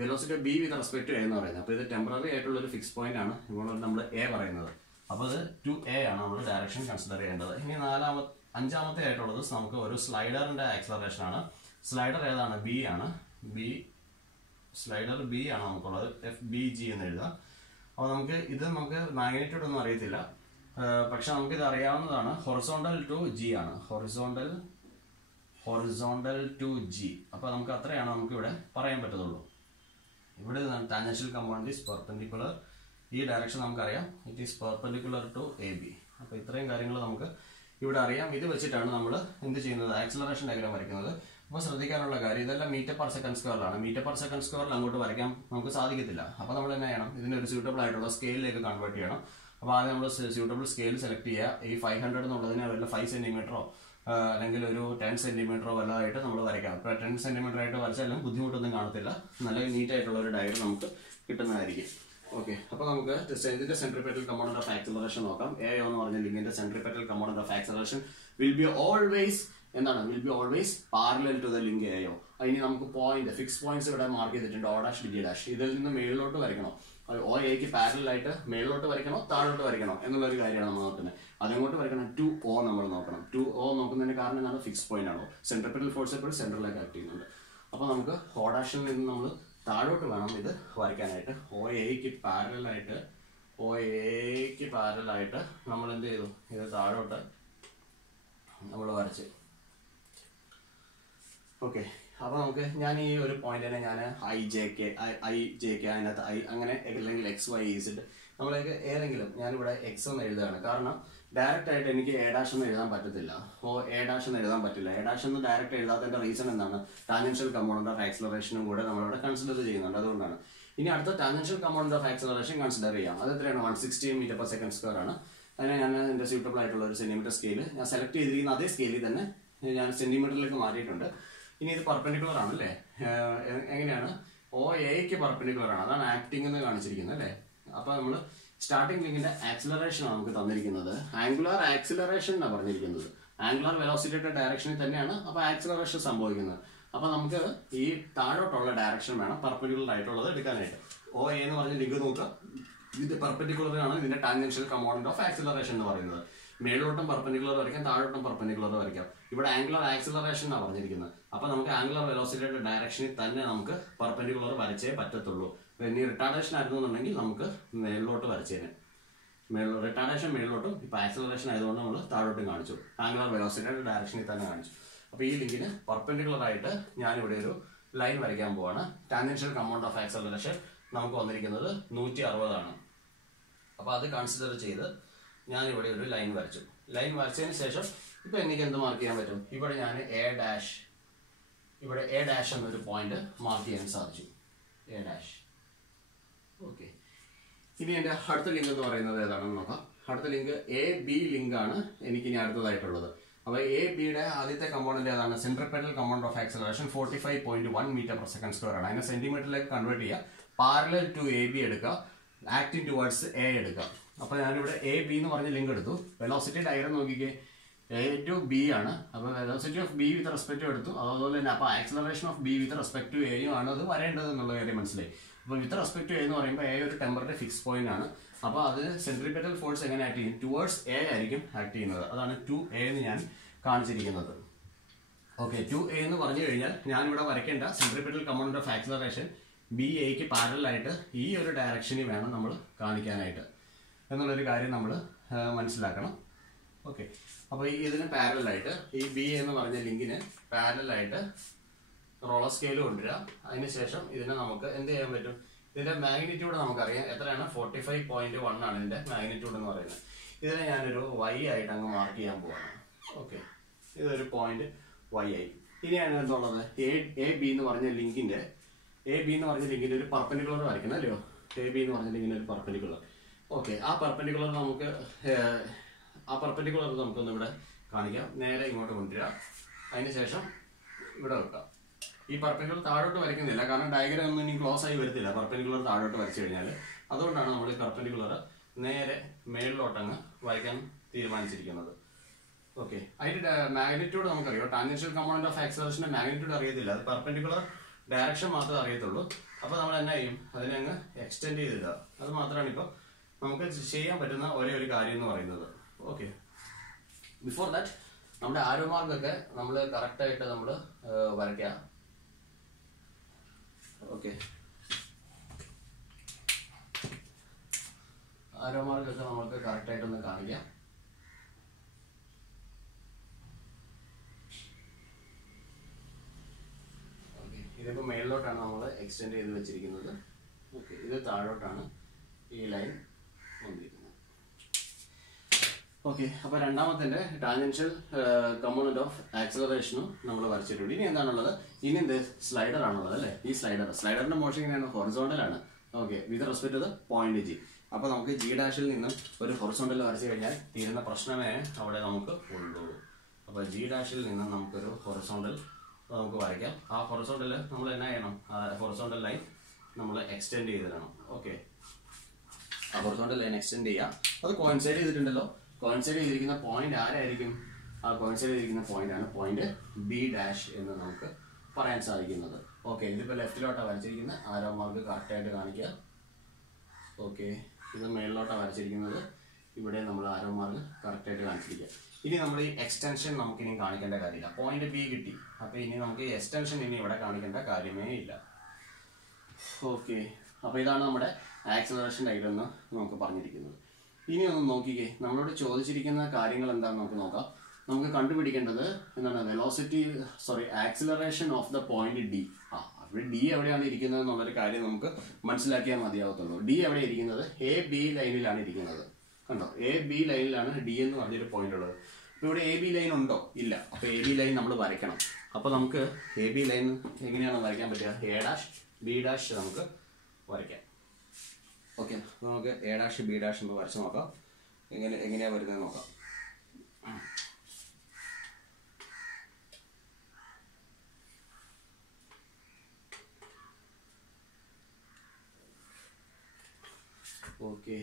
velocity B with respect to A എന്ന് പറയുന്നത്. അപ്പോൾ ഇത് ടെമ്പററി ആയിട്ടുള്ള ഒരു ഫിക്സ് പോയിന്റ് ആണ് ഇപ്പോൾ നമ്മൾ A പറയുന്നത്. അപ്പോൾ ഇത് 2A ആണ് നമ്മൾ ഡയറക്ഷൻ കൺസിഡർ ചെയ്യേണ്ടത്. ഇനി അഞ്ചാമത്തെ ആയിട്ടുള്ളത് നമുക്ക് ഒരു സ്ലൈഡറിന്റെ ആക്സിലറേഷൻ ആണ്. സ്ലൈഡർ ഏതാണ്? B ആണ്. സ്ലൈഡർ B ആണ് നമുക്കുള്ളത്. FBG എന്ന് എഴുതാം. അപ്പോൾ നമുക്ക് മാഗ്നിറ്റ്യൂഡ് ഒന്നും അറിയത്തില്ല, പക്ഷെ നമുക്കിത് അറിയാവുന്നതാണ്. ഹൊറിസോണ്ടൽ ടു G ആണ്. Horizontal to G. അപ്പോൾ നമുക്ക് അത്രയാണ് നമുക്ക് ഇവിടെ പറയാൻ പറ്റത്തുള്ളൂ. ഇവിടെ ടാൻജൻഷ്യൽ കമ്പോണന്റ് ഈസ് പെർപെൻഡിക്കുലർ. ഈ ഡയറക്ഷൻ നമുക്കറിയാം, it is perpendicular to AB. അപ്പോൾ ഇത്രയും കാര്യങ്ങൾ നമുക്ക് ഇവിടെ അറിയാം. ഇത് വെച്ചിട്ടാണ് നമ്മൾ എന്ത് ചെയ്യുന്നത്? ആക്സിലറേഷൻ ഡയഗ്രാം വരയ്ക്കുന്നത്. അപ്പോൾ ശ്രദ്ധിക്കാനുള്ള കാര്യം, ഇതെല്ലാം മീറ്റർ പെർ സെക്കൻഡ് സ്ക്വയറിലാണ്. മീറ്റർ പെർ സെക്കൻഡ് സ്ക്വയറിൽ അങ്ങോട്ട് വരയ്ക്കാൻ നമുക്ക് സാധിക്കത്തില്ല. അപ്പോൾ നമ്മൾ എന്നാ ചെയ്യണം? ഇതിനൊരു സ്യൂട്ടബിൾ ആയിട്ടുള്ള സ്കെയിലിലേക്ക് കൺവേർട്ട് ചെയ്യണം. അപ്പോൾ ആദ്യം നമ്മൾ സ്യൂട്ടബിൾ സ്കെയിൽ സെലക്ട് ചെയ്യുക. ഈ 500 എന്നുള്ളതിനെ വല്ല 5 സെന്റിമീറ്ററോ അല്ലെങ്കിൽ ഒരു 10 സെന്റിമീറ്ററോ വല്ലതായിട്ട് നമ്മൾ വരയ്ക്കാം. ഇപ്പോൾ 10 സെന്റിമീറ്റർ ആയിട്ട് വരച്ചാലും ബുദ്ധിമുട്ടൊന്നും കാണത്തില്ല. നല്ല നീറ്റ് ആയിട്ടുള്ള ഒരു ഡയഗ്രം നമുക്ക് കിട്ടുന്നതായിരിക്കും. ഓക്കെ, അപ്പോൾ നമുക്ക് ഇതിന്റെ സെൻട്രിപെറ്റൽ കമ്പോണന്റ് ഓഫ് ആക്സിലറേഷൻ നോക്കാം. AO എന്ന് പറഞ്ഞ ലിങ്കിന്റെ centripetal component of acceleration will be always parallel to the link AO. ഇനി നമുക്ക് ഫിക്സ് പോയിന്റ്സ് ഇവിടെ മാർക്ക് ചെയ്തിട്ടുണ്ട്. O', D'. ഇതിൽ നിന്ന് മേളിലോട്ട് വരയ്ക്കണോ, OAക്ക് പാരലൽ ആയിട്ട് മേളിലോട്ട് വരയ്ക്കണോ താഴോട്ട് വരയ്ക്കണോ എന്നുള്ളൊരു കാര്യമാണ് നമ്മൾ നോക്കുന്നത്. അതെങ്ങോട്ട് വരയ്ക്കണം? 2O നമ്മൾ നോക്കണം. 2O നോക്കുന്നതിന് കാരണം എന്താണ്? ഫിക്സ് പോയിന്റ് ആണോ? സെൻട്രിപെറ്റൽ ഫോഴ്സ് എപ്പോഴും സെൻട്രലിലേക്ക് ആക്ട് ചെയ്യുന്നുണ്ട്. അപ്പോൾ നമുക്ക് O' നിന്ന് നമ്മൾ താഴോട്ട് വേണം ഇത് വരയ്ക്കാനായിട്ട്. OAക്ക് പാരലായിട്ട് നമ്മൾ എന്ത് ചെയ്തു? ഇത് താഴോട്ട് നമ്മൾ വരച്ച്. ഓക്കെ, അപ്പോൾ നമുക്ക് ഞാൻ ഈ ഒരു പോയിന്റിനെ ഞാൻ IJK അതിനകത്ത് അങ്ങനെ അല്ലെങ്കിൽ XYZ നമ്മളൊക്കെ ഏതെങ്കിലും ഞാനിവിടെ X എന്ന് എഴുതുകയാണ്. കാരണം ഡയറക്റ്റ് ആയിട്ട് എനിക്ക് A' എന്ന് എഴുതാൻ പറ്റത്തില്ല. A' എന്ന് എഴുതാൻ പറ്റില്ല. A' എന്ന് ഡയറക്റ്റ് എഴുതാത്തതിന്റെ റീസൺ എന്താണ്? ടാൻജൻഷ്യൽ കമ്പോണന്റ് ഓഫ് ആക്സിലറേഷനും കൂടെ നമ്മളിവിടെ കൺസിഡർ ചെയ്യുന്നുണ്ട്. അതുകൊണ്ടാണ്. ഇനി അടുത്ത tangential component of acceleration consider ചെയ്യാം. അത് എത്രയാണ്? 160 മീറ്റർ പെർ സെക്കൻഡ് സ്ക്വയർ ആണ്. അതിനെ ഞാൻ എൻ്റെ സ്യൂട്ടബിൾ ആയിട്ടുള്ള ഒരു സെന്റിമീറ്റർ സ്കെയിൽ ഞാൻ സെലക്ട് ചെയ്തിരിക്കുന്ന അതേ സ്കെയിലിൽ തന്നെ ഞാൻ സെന്റിമീറ്ററിലേക്ക് മാറിയിട്ടുണ്ട്. ഇനി ഇത് പെർപെൻഡിക്കുലർ ആണല്ലേ? എങ്ങനെയാണ്? OAക്ക് പെർപെൻഡിക്കുലർ ആണ്. അതാണ് ആക്ടിംഗ് എന്ന് കാണിച്ചിരിക്കുന്നത് അല്ലേ? അപ്പോൾ നമ്മൾ സ്റ്റാർട്ടിംഗ് ലിങ്കിന്റെ ആക്സിലറേഷൻ ആണ് നമുക്ക് തന്നിരിക്കുന്നത്. ആംഗുലാർ ആക്സിലറേഷൻ എന്നാണ് പറഞ്ഞിരിക്കുന്നത്. ആംഗുലാർ വെലോസിറ്റിയുടെ ഡയറക്ഷനിൽ തന്നെയാണ് അപ്പോൾ ആക്സിലറേഷൻ സംഭവിക്കുന്നത്. അപ്പോൾ നമുക്ക് ഈ താഴോട്ടുള്ള ഡയറക്ഷൻ വേണം പെർപെൻഡിക്കുലർ ആയിട്ടുള്ളത് എടുക്കാനായിട്ട്. OA എന്ന് പറഞ്ഞ ലിങ്ക് നോക്കുക. ഇത് പെർപെൻഡിക്കുലർ ആണ് ഇതിന്റെ ടാൻജൻഷ്യൽ കമ്പോണന്റ് ഓഫ് ആക്സിലറേഷൻ എന്ന് പറയുന്നത്. മേലോട്ടും പെർപെൻഡിക്കുലർ വരയ്ക്കാം, താഴോട്ടും പെർപെൻഡിക്കുലർ വരയ്ക്കാം. ഇവിടെ ആംഗുലർ ആക്സിലറേഷൻ എന്നാണ് പറഞ്ഞിരിക്കുന്നത്. അപ്പോൾ നമുക്ക് ആംഗുലർ വെലോസിറ്റിയുടെ ഡയറക്ഷനിൽ തന്നെ നമുക്ക് പെർപെൻഡിക്കുലർ വരച്ചേ പറ്റത്തുള്ളൂ. ഇനി റിട്ടാർഡേഷൻ ആയിരുന്നുണ്ടെങ്കിൽ നമുക്ക് മേളിലോട്ട് വരച്ചേനെ. റിട്ടാർഡേഷൻ മേളിലോട്ടും ഇപ്പൊ ആക്സിലറേഷൻ ആയതുകൊണ്ട് നമ്മൾ താഴോട്ടും കാണിച്ചു. ആംഗുലർ വെലോസിറ്റിയുടെ ഡയറക്ഷനിൽ തന്നെ കാണിച്ചു. അപ്പോൾ ഈ ലിങ്കിന് പെർപെൻഡിക്കുലർ ആയിട്ട് ഞാനിവിടെ ഒരു ലൈൻ വരയ്ക്കാൻ പോവാണ്. ടാൻജൻഷ്യൽ കമ്പോണന്റ് ഓഫ് ആക്സിലറേഷൻ നമുക്ക് വന്നിരിക്കുന്നത് 160 ആണ്. അപ്പോൾ അത് കൺസിഡർ ചെയ്ത് ഞാൻ ഇവിടെ ഒരു ലൈൻ വരച്ചു. ലൈൻ വരച്ചതിന് ശേഷം ഇപ്പം എനിക്ക് എന്ത് മാർക്ക് ചെയ്യാൻ പറ്റും? ഇവിടെ ഞാൻ ഇവിടെ എ ഡാഷ് എന്നൊരു പോയിന്റ് മാർക്ക് ചെയ്യാൻ സാധിച്ചു. A dash. ഓക്കെ, ഇനി എൻ്റെ അടുത്ത ലിങ്ക് എന്ന് പറയുന്നത് ഏതാണെന്ന് നോക്കാം. അടുത്ത ലിങ്ക് AB ലിങ്ക് ആണ് എനിക്ക് ഇനി അടുത്തതായിട്ടുള്ളത്. അപ്പോൾ ABയുടെ ആദ്യത്തെ കമ്പോണന്റ് ഏതാണ്? Centripetal component of acceleration 45.1 m/s² ആണ്. അതിനെ സെന്റിമീറ്ററിലേക്ക് കൺവേർട്ട് ചെയ്യുക. പാരലൽ ടു AB എടുക്കുക, ആക്ടിങ് ടുവേർഡ്സ് A എടുക്കുക. അപ്പോൾ ഞാനിവിടെ AB എന്ന് പറഞ്ഞ ലിങ്ക് എടുത്തു. വെലോസിറ്റി ഡയഗ്രം നോക്കിക്കേ, A to B ആണ്. അപ്പോൾ velocity of B with respect എടുത്തു. അതുപോലെ തന്നെ അപ്പോൾ acceleration of B with respect to A ആണ് അത് വരേണ്ടത് എന്നുള്ള കാര്യം മനസ്സിലായി. അപ്പോൾ വിത്ത് റെസ്പെക്ട് ടു A എന്ന് പറയുമ്പോൾ A ഒരു ടെമ്പററി ഫിക്സ് പോയിന്റ് ആണ്. അപ്പോൾ അത് സെൻട്രിപെറ്റൽ ഫോഴ്സ് എങ്ങനെ ആക്ട് ചെയ്യും? ടുവേർഡ്സ് A ആയിരിക്കും ആക്ട് ചെയ്യുന്നത്. അതാണ് 2A എന്ന് ഞാൻ കാണിച്ചിരിക്കുന്നത്. ഓക്കെ, 2A എന്ന് പറഞ്ഞു കഴിഞ്ഞാൽ ഞാനിവിടെ വരയ്ക്കേണ്ട സെൻട്രിപെറ്റൽ കമ്പോണന്റ് ഓഫ് ആക്സലറേഷൻ BAക്ക് പാരലായിട്ട് ഈ ഒരു ഡയറക്ഷനിൽ വേണം നമ്മൾ കാണിക്കാനായിട്ട് എന്നുള്ളൊരു കാര്യം നമ്മൾ മനസ്സിലാക്കണം. ഓക്കെ, അപ്പോൾ ഇതിന് പാരലായിട്ട് ഈ BA എന്ന് പറഞ്ഞ ലിങ്കിന് പാരലായിട്ട് റോളർ സ്കെയിൽ കൊണ്ടുവരിക. അതിനുശേഷം ഇതിനെ നമുക്ക് എന്ത് ചെയ്യാൻ പറ്റും? ഇതിന്റെ മാഗ്നിറ്റ്യൂഡ് നമുക്കറിയാം എത്രയാണ്? 45.1 ആണ് ഇതിന്റെ മാഗ്നിറ്റ്യൂഡ് എന്ന് പറയുന്നത്. ഇതിനെ ഞാനൊരു Y ആയിട്ട് അങ്ങ് മാർക്ക് ചെയ്യാൻ പോവാണ്. ഓക്കെ, ഇതൊരു പോയിന്റ് Y ആയി. ഇനിയാണ് എന്തുള്ളത്? AB എന്ന് പറഞ്ഞ ലിങ്കിന്റെ ഒരു പെർപെൻഡിക്കുലർ വരയ്ക്കണം അല്ലയോ? AB എന്ന് പറഞ്ഞ ലിങ്കിന്റെ ഒരു പെർപെൻഡിക്കുലർ. ഓക്കെ, ആ പെർപെൻഡിക്കുലർ നമുക്കൊന്ന് ഇവിടെ കാണിക്കാം. നേരെ ഇങ്ങോട്ട് കൊണ്ടുവരിക. അതിനുശേഷം ഇവിടെ വെക്കാം. ഈ പെർപെൻഡിക്കുലർ താഴോട്ട് വരയ്ക്കുന്നില്ല, കാരണം ഡയഗ്രാം ഒന്നും ഇനി ക്ലോസ് ആയി വരത്തില്ല പെർപെൻഡിക്കുലർ താഴോട്ട് വരച്ചു കഴിഞ്ഞാൽ. അതുകൊണ്ടാണ് നമ്മൾ ഈ പെർപെൻഡിക്കുലർ നേരെ മേളിലോട്ടങ്ങ് വരയ്ക്കാൻ തീരുമാനിച്ചിരിക്കുന്നത്. ഓക്കെ, അതിന്റെ മാഗ്നിറ്റ്യൂഡ് നമുക്കറിയാം. ടാൻജൻഷ്യൽ കമ്പോണന്റ് ഓഫ് ആക്സലറേഷന്റെ മാഗ്നിറ്റ്യൂഡ് അറിയത്തില്ല, അത് പെർപെൻഡിക്കുലർ ഡയറക്ഷൻ മാത്രമേ അറിയത്തുള്ളൂ. അപ്പോൾ നമ്മൾ എന്നാ ചെയ്യും? അതിനെ അങ്ങ് എക്സ്റ്റെൻഡ് ചെയ്തിടുക. അത് മാത്രമാണ് ഇപ്പോൾ നമുക്ക് ചെയ്യാൻ പറ്റുന്ന ഒരേ ഒരു കാര്യം എന്ന് പറയുന്നത്. ഓക്കെ, ബിഫോർ ദാറ്റ് നമ്മുടെ ആരോ മാർക്കൊക്കെ നമ്മൾ കറക്റ്റായിട്ട് നമ്മൾ വരയ്ക്കുക. ഓക്കെ, ആരോ മാർക്കൊക്കെ നമുക്ക് കറക്റ്റായിട്ടൊന്ന് കാണിക്കാം. ഓക്കെ, ഇതിപ്പോൾ മേളിലോട്ടാണ് നമ്മൾ എക്സ്റ്റെൻഡ് ചെയ്ത് വെച്ചിരിക്കുന്നത്. ഓക്കെ, ഇത് താഴോട്ടാണ് ഈ ലൈൻ വന്നിരിക്കുന്നത്. ഓക്കെ, അപ്പോൾ രണ്ടാമത്തെ ടാൻജൻഷ്യൽ കമ്പോണന്റ് ഓഫ് ആക്സലറേഷനും നമ്മൾ വരച്ചിട്ടുണ്ട്. ഇനി എന്താണുള്ളത്? ഇനി എന്ത്? സ്ലൈഡർ ആണുള്ളത് അല്ലേ? ഈ സ്ലൈഡറിന്റെ മോഷൻ എങ്ങനെയാണ്? ഹൊറിസോണ്ടൽ ആണ്. Okay, with respect to the point G. അപ്പോൾ നമുക്ക് G ഡാഷിൽ നിന്നും ഒരു ഹൊറിസോണ്ടൽ വരച്ചു കഴിഞ്ഞാൽ തീരുന്ന പ്രശ്നമേ അവിടെ നമുക്ക് ഉള്ളൂ. അപ്പോൾ G ഡാഷിൽ നിന്നും നമുക്കൊരു ഹൊറിസോണ്ടൽ നമുക്ക് വരയ്ക്കാം. ആ ഹൊറിസോണ്ടൽ നമ്മൾ എന്നാ ചെയ്യണം? ആ ഹൊറിസോണ്ടൽ ലൈൻ നമ്മൾ എക്സ്റ്റെൻഡ് ചെയ്തിടണം. ഓക്കെ, ആ ഹൊറിസോണ്ടൽ ലൈൻ എക്സ്റ്റെൻഡ് ചെയ്യുക. അത് കോയിൻസൈഡ് ചെയ്തിട്ടുണ്ടല്ലോ. കോയിൻസൈഡ് ചെയ്തിരിക്കുന്ന പോയിന്റ് ആരായിരിക്കും? ആ കോയിൻസൈഡ് ചെയ്തിരിക്കുന്ന പോയിന്റ് ആണ് പോയിന്റ് B ഡാഷ് എന്ന് നമുക്ക് പറയാൻ സാധിക്കുന്നത്. ഓക്കെ, ഇതിപ്പോൾ ലെഫ്റ്റിലോട്ടാണ് വരച്ചിരിക്കുന്നത്. ആരോ മാർക്ക് കറക്റ്റായിട്ട് കാണിക്കുക. ഓക്കെ, ഇത് മേളിലോട്ടാണ് വരച്ചിരിക്കുന്നത്. ഇവിടെ നമ്മൾ ആരോ മാർക്ക് കറക്റ്റായിട്ട് കാണിച്ചിരിക്കുക. ഇനി നമ്മൾ ഈ എക്സ്റ്റൻഷൻ നമുക്കിനി കാണിക്കേണ്ട കാര്യമില്ല. പോയിന്റ് B കിട്ടി. അപ്പോൾ ഇനി നമുക്ക് ഈ എക്സ്റ്റൻഷൻ ഇനി ഇവിടെ കാണിക്കേണ്ട കാര്യമേ ഇല്ല. ഓക്കെ, അപ്പോൾ ഇതാണ് നമ്മുടെ ആക്സലറേഷൻ ഡയഗ്രം എന്ന് നമുക്ക് പറഞ്ഞിരിക്കുന്നത്. ഇനി ഒന്ന് നോക്കിക്കേ, നമ്മളോട് ചോദിച്ചിരിക്കുന്ന കാര്യങ്ങൾ എന്താണെന്ന് നമുക്ക് നോക്കാം. നമുക്ക് കണ്ടുപിടിക്കേണ്ടത് എന്താണ്? Acceleration of the point D. അവിടെ D എവിടെയാണ് ഇരിക്കുന്നത് എന്നുള്ളൊരു കാര്യം നമുക്ക് മനസ്സിലാക്കിയാൽ മതിയാവത്തുള്ളൂ. D എവിടെ ഇരിക്കുന്നത്? AB ലൈനിലാണ് ഇരിക്കുന്നത്. കണ്ടോ, AB ലൈനിലാണ് D എന്ന് പറഞ്ഞൊരു പോയിന്റ് ഉള്ളത്. അപ്പോൾ ഇവിടെ AB ലൈൻ ഉണ്ടോ? ഇല്ല. അപ്പോൾ AB ലൈൻ നമ്മൾ വരയ്ക്കണം. അപ്പോൾ നമുക്ക് AB ലൈൻ എങ്ങനെയാണ് വരയ്ക്കാൻ പറ്റുക? A ഡാഷ് B ഡാഷ് നമുക്ക് വരയ്ക്കാം. ഓക്കെ, നമുക്ക് A ഡാഷ് B ഡാഷ് എന്ന് വരച്ച് നോക്കാം. എങ്ങനെയാണ് വരുന്നത് നോക്കാം. Okay,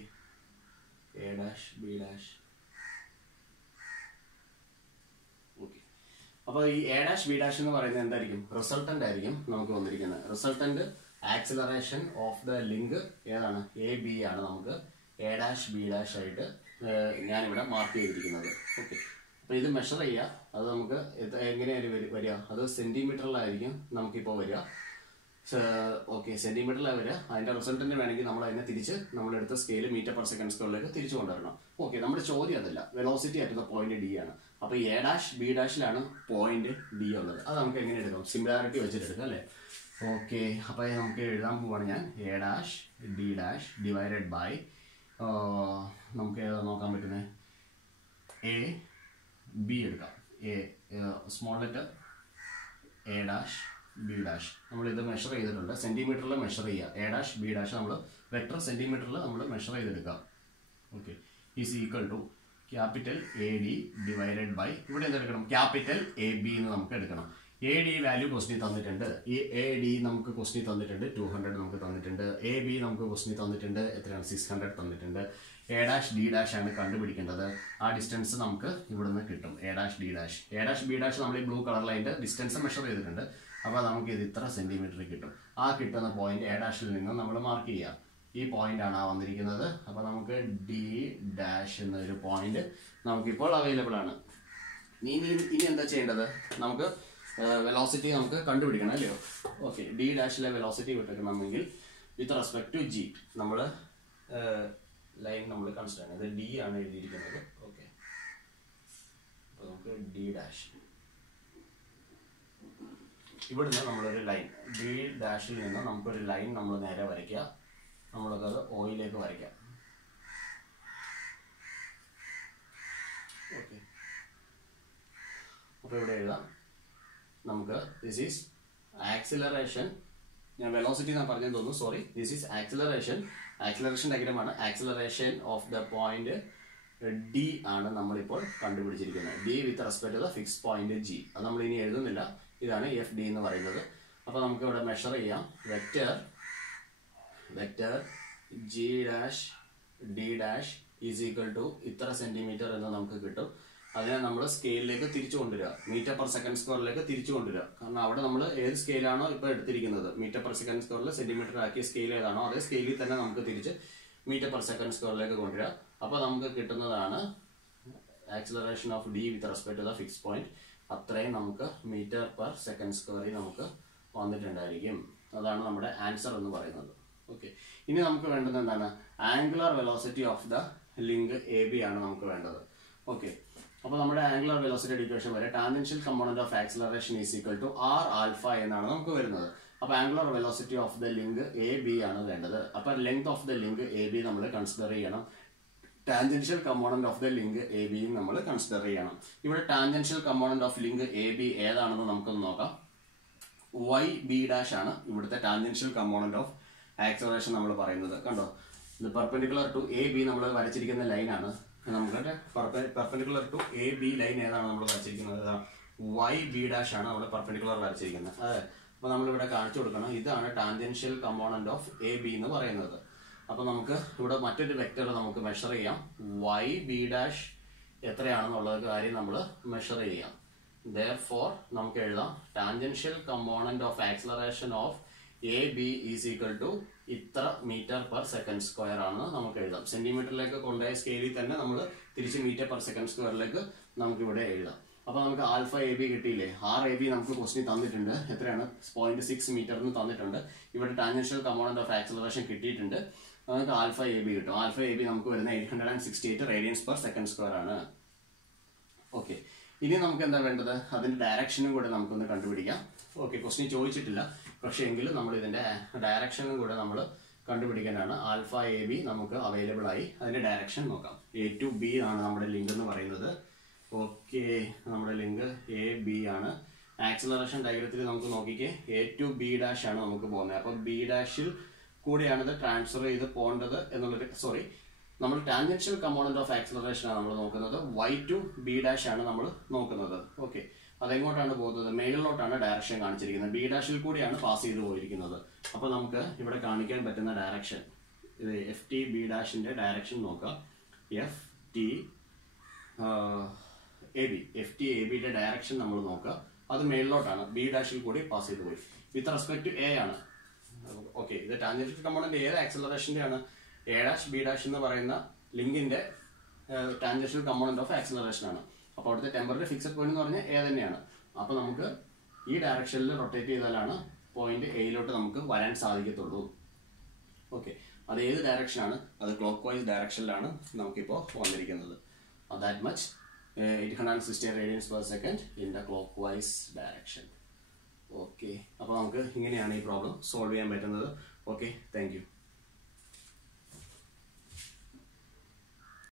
A dash B dash. Okay, അപ്പോൾ ഈ A ഡാഷ് B ഡാഷ് എന്ന് പറയുന്നത് എന്തായിരിക്കും? റിസൾട്ടന്റ് ആയിരിക്കും നമുക്ക് വന്നിരിക്കുന്നത്. Resultant acceleration of the link ഏതാണ്? AB ആണ് നമുക്ക് A ഡാഷ് B ഡാഷ് ആയിട്ട് ഞാനിവിടെ മാർക്ക് ചെയ്തിരിക്കുന്നത്. ഓക്കെ, അപ്പോൾ ഇത് മെഷർ ചെയ്യുക. അത് നമുക്ക് എങ്ങനെയാണ് വരിക? അത് സെന്റിമീറ്ററിലായിരിക്കും നമുക്കിപ്പോൾ വരിക. ഓക്കെ, സെന്റിമീറ്ററിലാണ് വരിക. അതിന്റെ റിസൾട്ടിന് വേണമെങ്കിൽ നമ്മൾ അതിനെ തിരിച്ച് നമ്മളെടുത്ത സ്കെയിൽ m/s² തിരിച്ചു കൊണ്ടുവരണം. ഓക്കെ, നമ്മുടെ ചോദ്യം അതല്ല. Velocity at the point D ആണ്. അപ്പോൾ A ഡാഷ് B ഡാഷിലാണ് പോയിന്റ് D ഉള്ളത്. അത് നമുക്ക് എങ്ങനെ എടുക്കാം? സിമിലാരിറ്റി വെച്ചിട്ട് എടുക്കാം അല്ലേ? ഓക്കെ, അപ്പോൾ നമുക്ക് എഴുതാൻ പോവാണ് ഞാൻ A dash D dash divided by നമുക്ക് ഏതാ നോക്കാൻ പറ്റുന്നത് എ ബി എടുക്കാം. A small letter A dash B dash നമ്മളിത് മെഷർ ചെയ്തിട്ടുണ്ട്, സെൻറ്റിമീറ്ററിൽ മെഷർ ചെയ്യുക. എ ഡാഷ് ബി ഡാഷ് നമ്മൾ വെക്ടർ സെൻറ്റിമീറ്ററിൽ നമ്മൾ മെഷർ ചെയ്തെടുക്കാം. Okay, is equal to capital A D divided by ഇവിടെ എന്തെടുക്കണം, ക്യാപിറ്റൽ എ ബി എന്ന് നമുക്ക് എടുക്കണം. എ ഡി വാല്യൂ ക്വസ്റ്റിന് തന്നിട്ടുണ്ട്. ഈ എ ഡി നമുക്ക് ക്വസ്റ്റിന് തന്നിട്ടുണ്ട് 200 നമുക്ക് തന്നിട്ടുണ്ട്. എ ബി നമുക്ക് ക്വസ്റ്റിന് തന്നിട്ടുണ്ട് എത്രയാണ് 600 തന്നിട്ടുണ്ട്. എ ഡാഷ് ഡി ഡാഷ് ആണ് കണ്ടുപിടിക്കേണ്ടത്. ആ ഡിസ്റ്റൻസ് നമുക്ക് ഇവിടുന്ന് കിട്ടും. A dash D dash A dash B dash നമ്മൾ ഈ ബ്ലൂ കളറിൽ അതിൻ്റെ ഡിസ്റ്റൻസ് മെഷർ ചെയ്തിട്ടുണ്ട്. അപ്പോൾ നമുക്ക് ഇത് ഇത്ര സെൻറ്റിമീറ്റർ കിട്ടും. ആ കിട്ടുന്ന പോയിന്റ് എ ഡാഷിൽ നിന്ന് നമ്മൾ മാർക്ക് ചെയ്യാം. ഈ പോയിന്റ് ആണ് വന്നിരിക്കുന്നത്. അപ്പോൾ നമുക്ക് ഡി ഡാഷ് എന്നൊരു പോയിന്റ് നമുക്കിപ്പോൾ അവൈലബിൾ ആണ്. ഇനി എന്താ ചെയ്യേണ്ടത്, നമുക്ക് വെലോസിറ്റി നമുക്ക് കണ്ടുപിടിക്കണം അല്ലയോ. ഓക്കെ, ഡി ഡാഷിലെ വെലോസിറ്റി കിട്ടണമെങ്കിൽ വിത്ത് റെസ്പെക്ട് ടു ജി നമ്മൾ ലൈൻ നമ്മൾ കൺസിഡർ ചെയ്യണം. ഇത് ഡി ആണ് എഴുതിയിരിക്കുന്നത്. ഓക്കെ, അപ്പോൾ നമുക്ക് ഡി ഡാഷ് ഇവിടുന്ന് നമ്മളൊരു ലൈൻ ഡി ഡാഷിൽ നിന്ന് നമുക്കൊരു ലൈൻ നമ്മൾ നേരെ വരയ്ക്കുക. നമ്മളത് ഓയിലേക്ക് വരയ്ക്കാം. ഓക്കെ, അപ്പോൾ ഇവിടെ എഴുതാം നമുക്ക് ദിസ് ഈസ് ആക്സിലറേഷൻ. ഞാൻ വെലോസിറ്റി ഞാൻ പറഞ്ഞു തോന്നുന്നു, സോറി. ദിസ് ഈസ് ആക്സിലറേഷൻ ഡയഗ്രമാണ്. Acceleration of the point D ആണ് നമ്മളിപ്പോൾ കണ്ടുപിടിച്ചിരിക്കുന്നത്. D with respect to the fix point G. അത് നമ്മൾ ഇനി എഴുതുന്നില്ല. ഇതാണ് എഫ് ഡി എന്ന് പറയുന്നത്. അപ്പോൾ നമുക്ക് ഇവിടെ മെഷർ ചെയ്യാം. Vector G dash D dash is equal to ഇത്ര സെൻറ്റിമീറ്റർ എന്ന് നമുക്ക് കിട്ടും. അതിനെ നമ്മൾ സ്കെയിലിലേക്ക് തിരിച്ചു കൊണ്ടുവരിക, മീറ്റർ പെർ സെക്കൻഡ് സ്ക്വയറിലേക്ക് തിരിച്ചു കൊണ്ടുവരിക. കാരണം അവിടെ നമ്മൾ ഏത് സ്കെയിലാണോ ഇപ്പോൾ എടുത്തിരിക്കുന്നത്, മീറ്റർ പെർ സെക്കൻഡ് സ്ക്വയറിൽ സെൻറ്റിമീറ്റർ ആക്കിയ സ്കെയിൽ ഏതാണോ അതേ സ്കെയിലിൽ തന്നെ നമുക്ക് തിരിച്ച് മീറ്റർ പെർ സെക്കൻഡ് സ്ക്വയറിലേക്ക് കൊണ്ടുവരിക. അപ്പോൾ നമുക്ക് കിട്ടുന്നതാണ് acceleration of D with respect to the fix point. അത്രയും നമുക്ക് മീറ്റർ പെർ സെക്കൻഡ് സ്ക്വയറിൽ നമുക്ക് വന്നിട്ടുണ്ടായിരിക്കും. അതാണ് നമ്മുടെ ആൻസർ എന്ന് പറയുന്നത്. ഓക്കെ, ഇനി നമുക്ക് വേണ്ടത് എന്താണ്, angular velocity of the link A B ആണ് നമുക്ക് വേണ്ടത്. ഓക്കെ, അപ്പോൾ നമ്മുടെ ആംഗുലർ വെലോസിറ്റി ഇക്വേഷൻ വരെ tangential component of acceleration is equal to R alpha എന്നാണ് നമുക്ക് വരുന്നത്. അപ്പോൾ angular velocity of the link A B ആണ് വേണ്ടത്. അപ്പോൾ length of the link A B നമ്മൾ കൺസിഡർ ചെയ്യണം. Tangential component of the link A ബിയും നമ്മൾ കൺസിഡർ ചെയ്യണം. ഇവിടെ tangential component of link A B ഏതാണെന്ന് നമുക്കൊന്ന് നോക്കാം. വൈ ബി ഡാഷ് ആണ് ഇവിടുത്തെ ടാൻജൻഷ്യൽ കമ്പോണന്റ് ഓഫ് ആക്സിലറേഷൻ നമ്മൾ പറയുന്നത്. കണ്ടോ, ഇത് പെർപെൻഡിക്കുലർ ടു എ ബി നമ്മൾ വരച്ചിരിക്കുന്ന ലൈനാണ്. നമുക്ക് perpendicular to A B line ഏതാണ് നമ്മൾ വരച്ചിരിക്കുന്നത്, വൈ ബി ഡാഷ് ആണ് നമ്മൾ പെർപെൻഡിക്കുലർ വരച്ചിരിക്കുന്നത്. അതെ, അപ്പോൾ നമ്മളിവിടെ കാണിച്ചു കൊടുക്കണം. ഇതാണ് tangential component of A B എന്ന് പറയുന്നത്. അപ്പോൾ നമുക്ക് ഇവിടെ മറ്റൊരു വെക്ടർ നമുക്ക് മെഷർ ചെയ്യാം. വൈ ബി ഡാഷ് എത്രയാണെന്നുള്ള കാര്യം നമ്മൾ മെഷർ ചെയ്യാം. Therefore നമുക്ക് എഴുതാം tangential component of acceleration of A B is equal to ഇത്ര മീറ്റർ പെർ സെക്കൻഡ് സ്ക്വയർ ആണെന്ന് നമുക്ക് എഴുതാം. സെന്റിമീറ്ററിലേക്ക് കൊണ്ടുപോയ സ്കെയിലിൽ തന്നെ നമ്മൾ തിരിച്ച് മീറ്റർ പെർ സെക്കൻഡ് സ്ക്വയറിലേക്ക് നമുക്ക് ഇവിടെ എഴുതാം. അപ്പോൾ നമുക്ക് ആൽഫ എ ബി കിട്ടിയില്ലേ. ആർ എ ബി നമുക്ക് ക്വസ്റ്റിന് തന്നിട്ടുണ്ട്. എത്രയാണ്, 0.6 മീറ്ററിന് തന്നിട്ടുണ്ട്. ഇവിടെ ടാൻജൻഷ്യൽ കമ്പോണന്റ് ഓഫ് ആക്സിലറേഷൻ കിട്ടിയിട്ടുണ്ട്. നമുക്ക് ആൽഫ എ ബി കിട്ടും. ആൽഫ എ ബി നമുക്ക് വരുന്ന 868 റേഡിയൻസ് പെർ സെക്കൻഡ് സ്ക്വയർ ആണ്. ഓക്കെ, ഇനി നമുക്ക് എന്താ വേണ്ടത്, അതിന്റെ ഡയറക്ഷനും കൂടെ നമുക്കൊന്ന് കണ്ടുപിടിക്കാം. ഓക്കെ, ക്വസ്റ്റിന് ചോദിച്ചിട്ടില്ല, പക്ഷേ എങ്കിലും നമ്മൾ ഇതിന്റെ ഡയറക്ഷനും കൂടെ നമ്മൾ കണ്ടുപിടിക്കാനാണ്. ആൽഫ എ ബി നമുക്ക് അവൈലബിൾ ആയി. അതിന്റെ ഡയറക്ഷൻ നോക്കാം. എ ടു ബി ആണ് നമ്മുടെ ലിങ്ക് എന്ന് പറയുന്നത്. ഓക്കെ, നമ്മുടെ ലിങ്ക് എ ബി ആണ്. ആക്സിലറേഷൻ ഡയഗ്രത്തിൽ നമുക്ക് നോക്കിക്കേ, എ ടു ബി ഡാഷ് ആണ് നമുക്ക് പോകുന്നത്. അപ്പോൾ ബി ഡാഷിൽ കൂടെയാണ് ഇത് ട്രാൻസ്ഫർ ചെയ്ത് പോകേണ്ടത് എന്നുള്ളൊരു, സോറി, നമ്മൾ ടാൻജൻഷ്യൽ കമ്പോണന്റ് ഓഫ് ആക്സിലറേഷൻ ആണ് നമ്മൾ നോക്കുന്നത്. വൈ ടു ബി ഡാഷ് ആണ് നമ്മൾ നോക്കുന്നത്. ഓക്കെ, അതെങ്ങോട്ടാണ് പോകുന്നത്, മേളിലോട്ടാണ് ഡയറക്ഷൻ കാണിച്ചിരിക്കുന്നത്. ബി ഡാഷിൽ കൂടിയാണ് പാസ് ചെയ്ത് പോയിരിക്കുന്നത്. അപ്പോൾ നമുക്ക് ഇവിടെ കാണിക്കാൻ പറ്റുന്ന ഡയറക്ഷൻ, ഇത് എഫ് ടി ബി ഡാഷിന്റെ ഡയറക്ഷൻ നോക്കാം. F T A B, F T A ബിയുടെ ഡയറക്ഷൻ നമ്മൾ നോക്കുക. അത് മേളിലോട്ടാണ്, ബി ഡാഷിൽ കൂടി പാസ് ചെയ്ത് പോയി. വിത്ത് റെസ്പെക്ട് ടു എ ആണ്. ഓക്കെ, ഇത് ടാൻജൻഷ്യൽ കമ്പോണന്റ് ഏത് ആക്സിലറേഷന്റെ ആണ്, എ ഡാഷ് ബി ഡാഷ് എന്ന് പറയുന്ന ലിങ്കിന്റെ ടാൻജൻഷ്യൽ കമ്പോണന്റ് ഓഫ് ആക്സിലറേഷൻ ആണ്. അപ്പോൾ അവിടുത്തെ ടെമ്പററി ഫിക്സഡ് പോയിന്റ് എന്ന് പറഞ്ഞാൽ എ തന്നെയാണ്. അപ്പോൾ നമുക്ക് ഈ ഡയറക്ഷനിൽ റൊട്ടേറ്റ് ചെയ്താലാണ് പോയിന്റ് എയിലോട്ട് നമുക്ക് വരാൻ സാധിക്കത്തുള്ളൂ. ഓക്കെ, അത് ഏത് ഡയറക്ഷനാണ്, അത് ക്ലോക്ക് വൈസ് ഡയറക്ഷനിലാണ് നമുക്കിപ്പോൾ വന്നിരിക്കുന്നത്. That much 860 radians per second in the clockwise direction. Okay, അപ്പോൾ നമുക്ക് ഇങ്ങനെയാണ് ഈ പ്രോബ്ലം സോൾവ് ചെയ്യാൻ പറ്റുന്നത്. Okay, thank U.